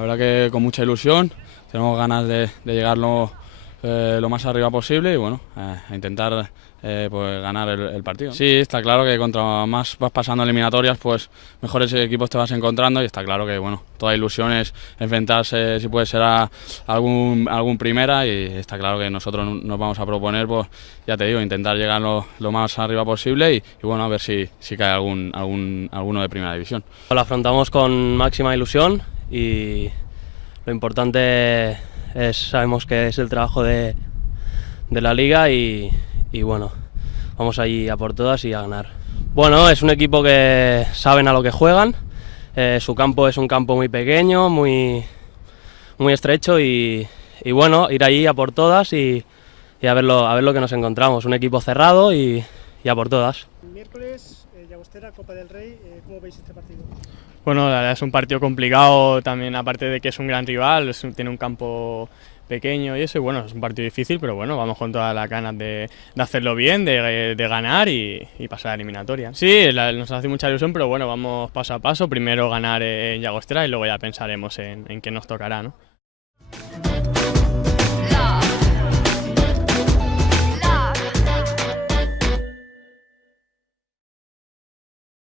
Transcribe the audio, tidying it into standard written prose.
la verdad que con mucha ilusión, tenemos ganas de llegar lo más arriba posible y bueno, a intentar pues ganar el partido. Sí, está claro que contra más vas pasando eliminatorias, pues mejores equipos te vas encontrando y está claro que bueno, toda ilusión es enfrentarse si puede ser a algún primera y está claro que nosotros nos vamos a proponer, pues ya te digo, intentar llegar lo más arriba posible y bueno, a ver si cae alguno de primera división. Lo afrontamos con máxima ilusión y lo importante sabemos que es el trabajo de la liga y bueno, vamos allí a por todas y a ganar. Bueno, es un equipo que saben a lo que juegan, su campo es un campo muy pequeño, muy estrecho y bueno, ir allí a por todas y a ver lo que nos encontramos, un equipo cerrado y a por todas. Miércoles, Llagostera, Copa del Rey, ¿cómo veis este partido? Bueno, la verdad es un partido complicado también, aparte de que es un gran rival, tiene un campo pequeño y eso, y bueno, es un partido difícil, pero bueno, vamos con todas las ganas de hacerlo bien, de ganar y pasar a la eliminatoria. Sí, nos hace mucha ilusión, pero bueno, vamos paso a paso, primero ganar en Llagostera y luego ya pensaremos en qué nos tocará, ¿no?